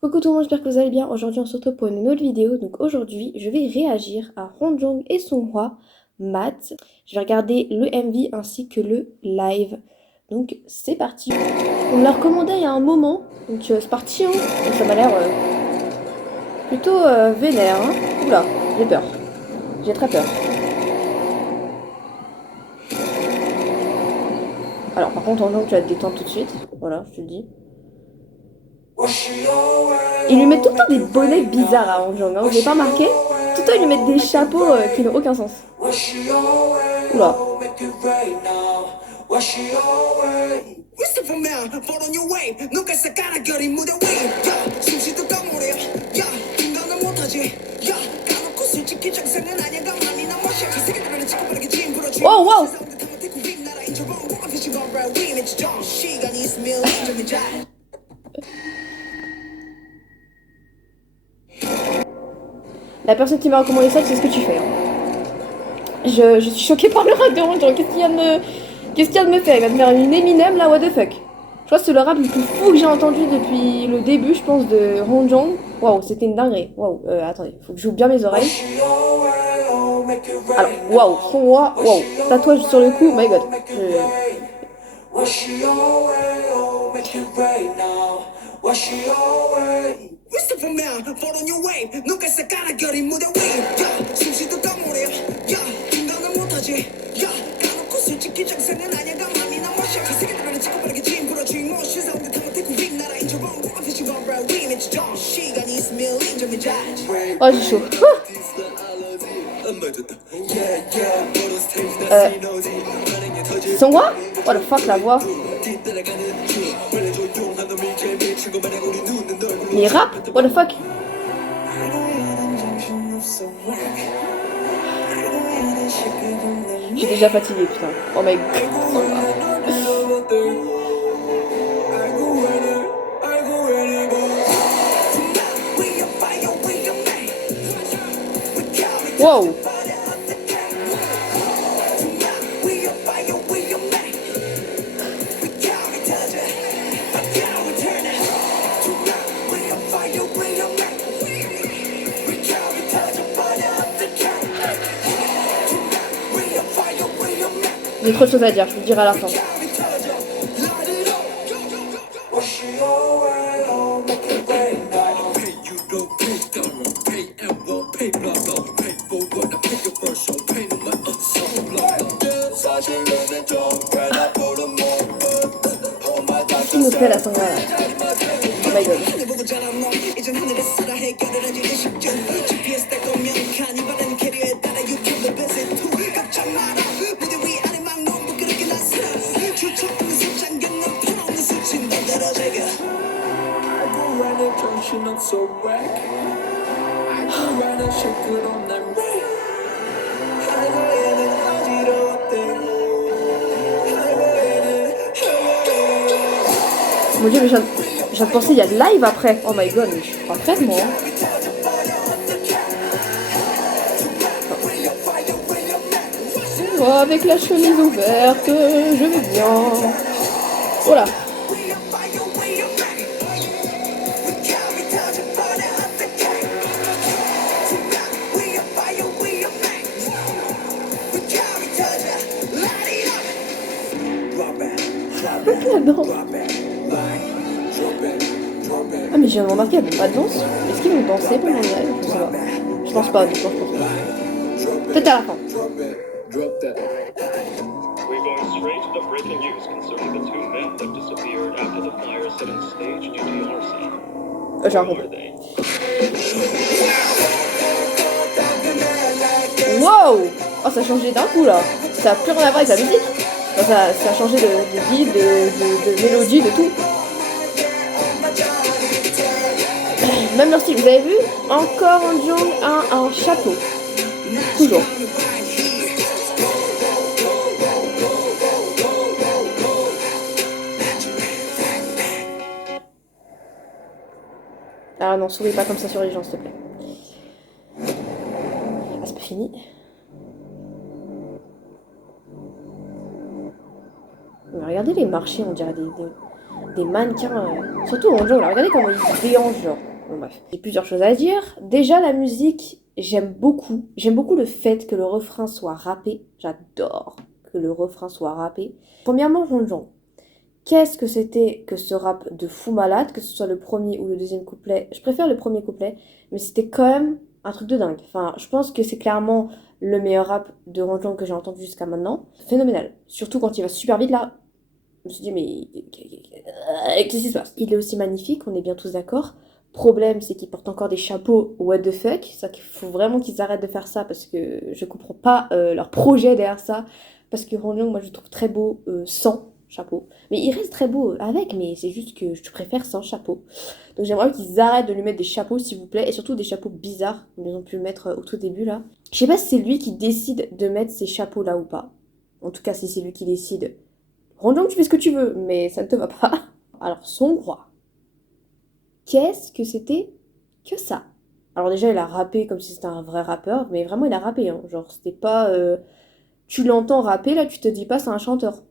Coucou tout le monde, j'espère que vous allez bien. Aujourd'hui, on se retrouve pour une autre vidéo. Donc aujourd'hui, je vais réagir à Ronjong et son roi, Matt. Je vais regarder le MV ainsi que le live. Donc c'est parti. On me l'a recommandé il y a un moment, donc c'est parti. Hein. Donc, ça m'a l'air plutôt vénère. Hein. Oula, j'ai peur. J'ai très peur. Alors par contre, Ronjong, tu vas te détendre tout de suite. Voilà, je te le dis. Ils lui mettent tout le temps des bonnets bizarres à Ronjong. Hein. Vous avez pas remarqué? Tout le temps, ils lui mettent des chapeaux qui n'ont aucun sens. Oula. Oh wow! La personne qui m'a recommandé ça, c'est ce que tu fais. Hein. Je suis choquée par le rap de Ronjong. Qu'est-ce qu'il vient de me faire? Il va me faire une Eminem là, what the fuck? Je crois que c'est le rap le plus fou que j'ai entendu depuis le début, je pense, de Ronjong. Waouh, c'était une dinguerie. Waouh, attendez, faut que j'ouvre bien mes oreilles. Alors, waouh, son roi, waouh. Tatouage sur le cou, my god. Oh, j'ai chaud. Son roi? What the fuck, la voix. Mais il rappe? What the fuck? Je suis déjà fatiguée, putain. Oh my god. Wow. J'ai trop de choses à dire, je vous le dirai à la fin. Qui nous fait la sang là? Oh my god. Mon dieu, mais je viens de penser, il y a de live après. Oh my god, mais je suis pas prête moi. Oh, avec la chemise ouverte, je vais bien. Voilà. La danse. Ah mais je viens de remarquer, il n'y a pas de danse. Est-ce qu'ils vont danser pendant le live? Je sais pas. Je pense pas, je pense pas. Peut-être à la fin. We're going straight to the breaking news concerning the two men that disappeared after the fire set on stage due to arson. J'ai Who compris. are they? Wow! Oh, ça a changé d'un coup là. Ça a plus rien à voir avec la musique. Enfin, ça a changé de beat, de mélodie, de tout. Même leur style, vous avez vu? Encore un Jong a un chapeau. Toujours. Ah non, souris pas comme ça sur les gens, s'il te plaît. Ah, c'est pas fini. Mais regardez les marchés, on dirait des mannequins. Surtout en genre, regardez comment ils se déhanchent, genre. Bon, bref. J'ai plusieurs choses à dire. Déjà, la musique, j'aime beaucoup. J'aime beaucoup le fait que le refrain soit rappé. J'adore que le refrain soit rappé. Premièrement, Ronjon. Qu'est-ce que c'était que ce rap de fou malade, que ce soit le premier ou le deuxième couplet. Je préfère le premier couplet, mais c'était quand même un truc de dingue. Enfin, je pense que c'est clairement le meilleur rap de Ronjon que j'ai entendu jusqu'à maintenant. Phénoménal. Surtout quand il va super vite là. Je me suis dit, mais qu'est-ce qui se passe? Il est aussi magnifique, on est bien tous d'accord. Problème, c'est qu'ils portent encore des chapeaux what the fuck. Ça qu'il faut vraiment qu'ils arrêtent de faire ça parce que je comprends pas leur projet derrière ça. Parce que Ronjon, moi je le trouve très beau sans chapeau. Mais il reste très beau avec, mais c'est juste que je préfère sans chapeau. Donc j'aimerais qu'ils arrêtent de lui mettre des chapeaux s'il vous plaît. Et surtout des chapeaux bizarres, comme ils ont pu le mettre au tout début là. Je sais pas si c'est lui qui décide de mettre ces chapeaux là ou pas. En tout cas, si c'est lui qui décide. Ronjon, tu fais ce que tu veux, mais ça ne te va pas. Alors, son roi. Qu'est-ce que c'était que ça? Alors déjà, il a rappé comme si c'était un vrai rappeur, mais vraiment, il a rappé. Hein. Genre, c'était pas... tu l'entends rapper, là, tu te dis pas c'est un chanteur.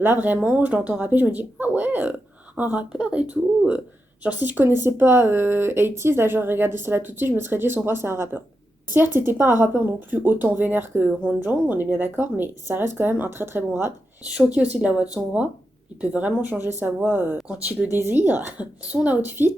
Là, vraiment, je l'entends rapper, je me dis, ah ouais, un rappeur et tout. Genre, si je connaissais pas 80s, là, j'aurais regardé ça là tout de suite, je me serais dit, son roi, c'est un rappeur. Certes, c'était pas un rappeur non plus autant vénère que Ronjon, on est bien d'accord, mais ça reste quand même un très très bon rap. Choqué aussi de la voix de son roi. Il peut vraiment changer sa voix quand il le désire. Son outfit,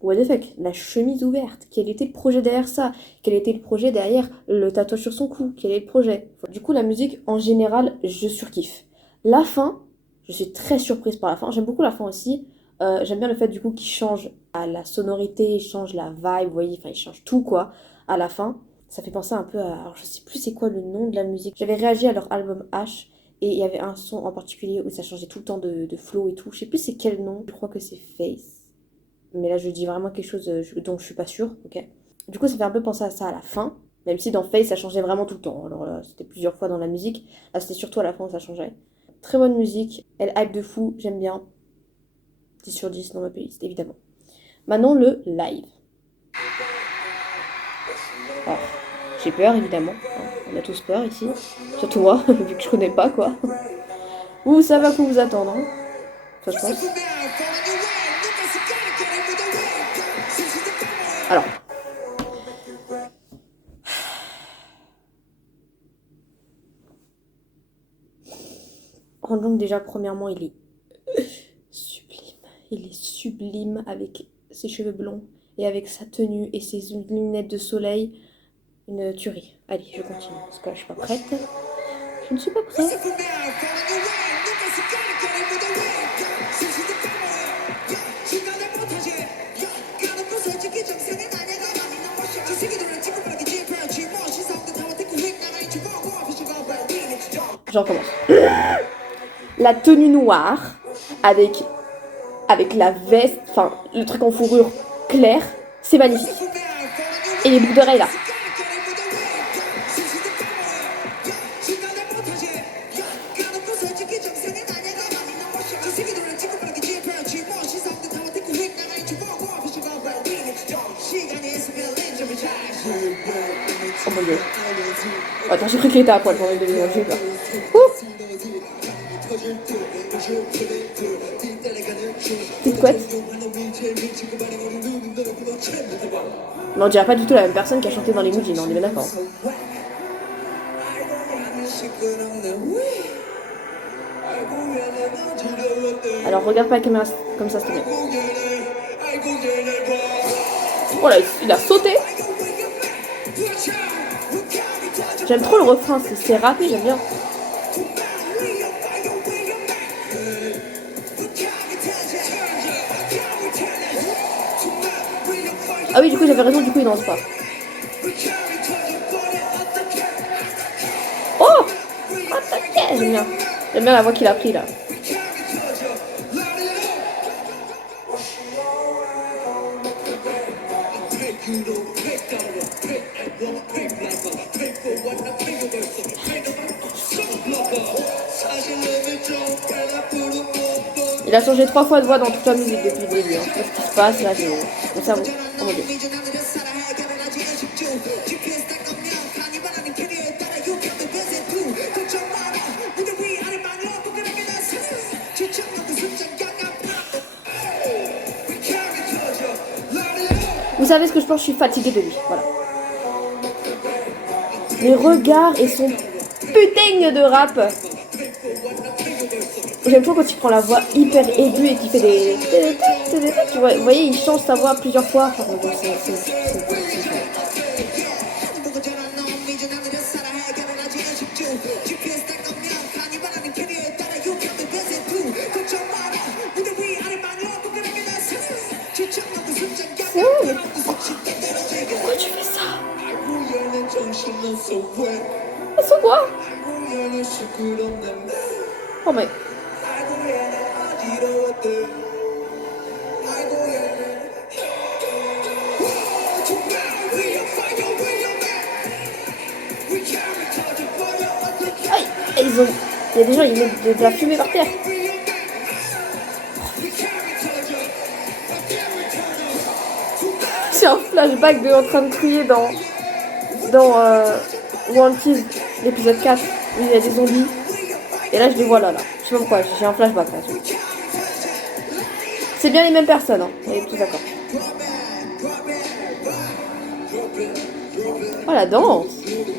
what the fuck, la chemise ouverte. Quel était le projet derrière ça? Quel était le projet derrière le tatouage sur son cou? Quel est le projet? Du coup, la musique, en général, je surkiffe. La fin, je suis très surprise par la fin. J'aime beaucoup la fin aussi. J'aime bien le fait du coup qu'il change à la sonorité, il change la vibe, vous voyez, enfin il change tout quoi à la fin. Ça fait penser un peu à... Alors je sais plus c'est quoi le nom de la musique. J'avais réagi à leur album H et il y avait un son en particulier où ça changeait tout le temps de flow et tout. Je sais plus c'est quel nom, je crois que c'est Face. Mais là je dis vraiment quelque chose dont je suis pas sûre, ok. Du coup ça fait un peu penser à ça à la fin. Même si dans Face ça changeait vraiment tout le temps. Alors là c'était plusieurs fois dans la musique. Là c'était surtout à la fin où ça changeait. Très bonne musique, elle hype de fou, j'aime bien. 10 sur 10 dans ma playlist, évidemment. Maintenant, le live. Alors, j'ai peur, évidemment. On a tous peur ici. Surtout moi, vu que je connais pas, quoi. Vous savez à quoi vous attendre. Hein. Enfin, je pense. Alors. Donc déjà, premièrement, il est sublime. Il est sublime avec ses cheveux blonds et avec sa tenue et ses lunettes de soleil. Une tuerie. Allez, je continue parce que là, je suis pas prête. Je ne suis pas prête. J'en commence. La tenue noire avec la veste, enfin le truc en fourrure claire, c'est magnifique. Et les boucles d'oreilles là. Oh mon dieu. Oh, attends, j'ai cru qu'il était à poil pendant une demi-heure, j'ai eu peur. Petite couette. Mais on dirait pas du tout la même personne qui a chanté dans les Moujis, on est bien d'accord. Alors regarde pas la caméra comme ça, s'il te plaît. Oh là, il a sauté. J'aime trop le refrain, c'est rappé, j'aime bien. Ah oui, du coup j'avais raison, du coup il danse pas. Oh, j'aime bien. J'aime bien la voix qu'il a pris là. Il a changé 3 fois de voix dans toute la musique depuis le début. Hein. Je sais pas ce qui se passe là, mon cerveau. Oh mon dieu. Vous savez ce que je pense, je suis fatiguée de lui. Voilà. Les regards et son putain de rap. J'aime trop quand il prend la voix hyper aiguë et qu'il fait des... Tu vois, vous voyez, il change sa voix plusieurs fois. Enfin, bon, pourquoi tu fais ça? C'est quoi? Oh mais... Aïe, ils ont... Il y a des gens, ils mettent de la fumée par terre. C'est un flashback de en train de crier dans Wanted, l'épisode 4, où il y a des zombies. Et là, je les vois là. Je sais pas pourquoi, j'ai un flashback là. C'est bien les mêmes personnes, hein. On est tous d'accord. Oh, la danse!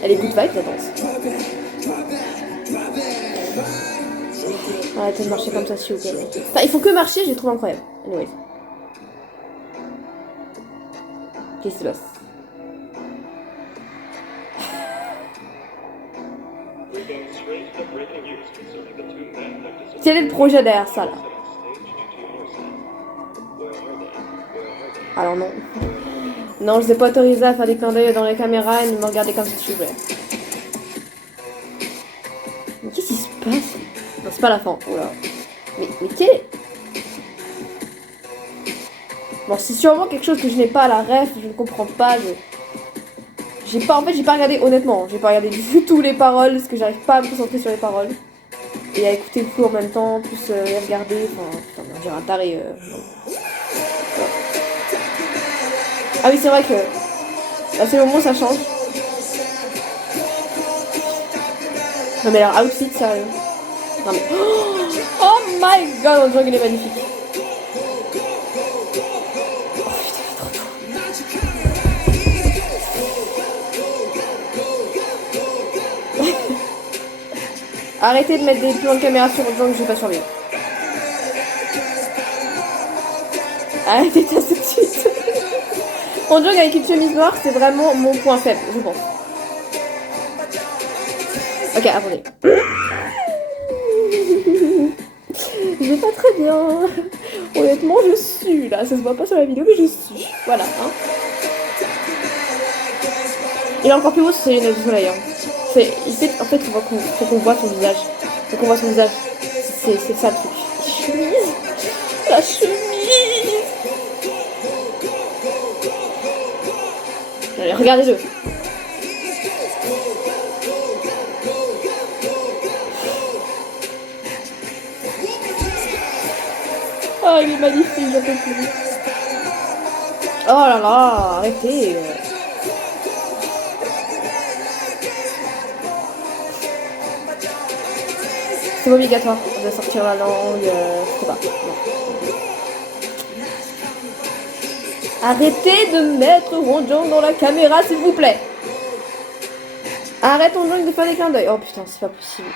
Elle est good vibe, la danse. Arrêtez de marcher comme ça, s'il vous plaît. Enfin, il faut que marcher, je les trouve incroyables. Anyways. Qu'est-ce qui se passe? Quel est le projet derrière ça, là? Alors non. Non, je ne suis pas autorisée à faire des clins d'œil dans les caméras et de me regarder comme si je voulais. Mais qu'est-ce qui se passe? Non, c'est pas la fin. Oula. Mais quel est... Bon, c'est sûrement quelque chose que je n'ai pas à la ref, je ne comprends pas. J'ai pas... En fait, j'ai pas regardé, honnêtement. J'ai pas regardé du tout les paroles, parce que j'arrive pas à me concentrer sur les paroles. Et à écouter le flou en même temps, plus les regarder. Enfin, putain, on dirait un taré. Ouais. Ah oui, c'est vrai que... Là, c'est le moment où ça change. Non mais leur outfit, sérieux. Non mais... Oh my god, on dirait qu'il est magnifique. Oh putain, trop trop. Arrêtez de mettre des plans de caméra sur Jung, je vais pas survivre. Arrêtez ça tout de suite. Jung avec une chemise noire, c'est vraiment mon point faible, je pense. Ok, attendez. Je vais pas très bien. Honnêtement, je suis là. Ça se voit pas sur la vidéo, mais je suis. Voilà. Hein. Il est encore plus beau sur ses lunettes de soleil. Hein. En fait, faut qu'on voit son visage. Faut qu'on voit son visage. C'est ça le truc. Chemise. La chemise. Allez, regardez-le. Oh, il est magnifique, j'en peux plus. Oh là là, arrêtez. C'est obligatoire de sortir la langue, je sais pas. Non. Arrêtez de mettre Wonjong dans la caméra, s'il vous plaît. Arrête Wonjong de faire des clins d'œil. Oh putain, c'est pas possible.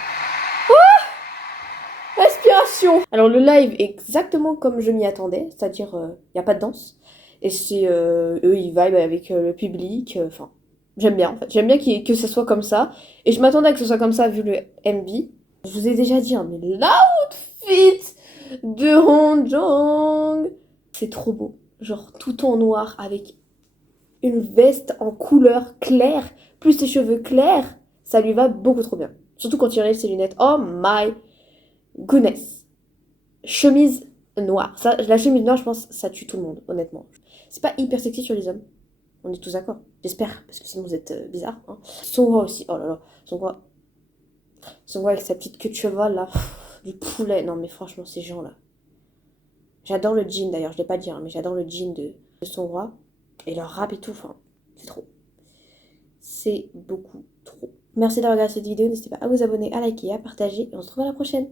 Respiration. Alors le live est exactement comme je m'y attendais, c'est-à-dire y a pas de danse et c'est eux ils vibent avec le public, enfin j'aime bien en fait, j'aime bien que ça soit comme ça et je m'attendais à que ce soit comme ça vu le MV. Je vous ai déjà dit hein, mais l'outfit de Wonjong, c'est trop beau, genre tout en noir avec une veste en couleur claire plus ses cheveux clairs, ça lui va beaucoup trop bien, surtout quand il enlève ses lunettes. Oh my goodness. Chemise noire. Ça, la chemise noire, je pense, ça tue tout le monde, honnêtement. C'est pas hyper sexy sur les hommes. On est tous d'accord. J'espère, parce que sinon vous êtes bizarres. Hein. Songhwa aussi. Oh là là. Songhwa avec sa petite queue de cheval, là. Du poulet. Non, mais franchement, ces gens-là. J'adore le jean, d'ailleurs. Je l'ai pas dit, hein, mais j'adore le jean de Songhwa. Et leur rap et tout. Enfin, c'est trop. C'est beaucoup trop. Merci d'avoir regardé cette vidéo. N'hésitez pas à vous abonner, à liker, à partager. Et on se retrouve à la prochaine.